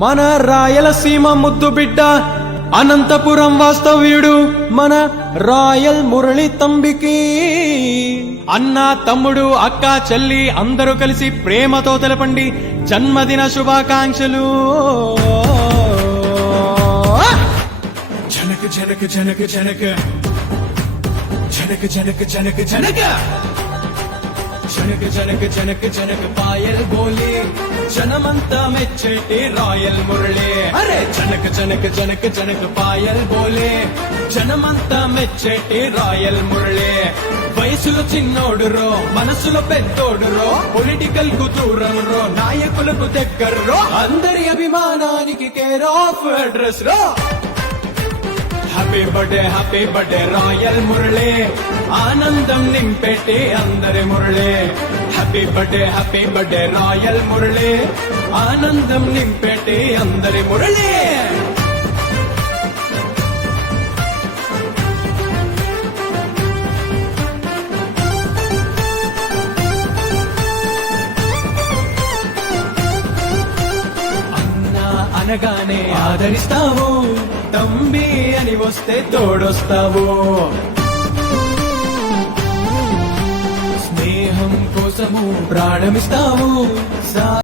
మన రాయలసీమ ముద్దు బిడ్డ అనంతపురం వాస్తవ్యుడు మన రాయల్ మురళి తంబికి అన్న తమ్ముడు అక్క చెల్లి అందరూ కలిసి ప్రేమతో తెలపండి జన్మదిన శుభాకాంక్షలు. జనక జనక జనక జనక జనక జనక జనక జనక జనక జనక జనక జనక పాయల్ బోలే జనమంతా మెచ్చేటి రాయల్ మురళి. అరే జనక జనక జనక జనక పాయల్ బోలే జనమంతా మెచ్చేటి రాయల్ మురళి. వయసులో చిన్నోడురో మనసులో పెద్దోడురో పొలిటికల్ కు దూరం రో నాయకులకు దగ్గరో అందరి అభిమానానికి కేర్ ఆఫ్ అడ్రస్ రో. హ్యాపీ బర్త్డే రాయల్ మురళి ఆనందం నింపెట్టి అందరి Murali. Happy birthday royal Murali ఆనందం నింపెట్టి అందరి మురళి. అనగానే ఆదరిస్తావు తంబి అని వస్తే తోడొస్తావు. స్నేహం కోసము ప్రాణమిస్తావు.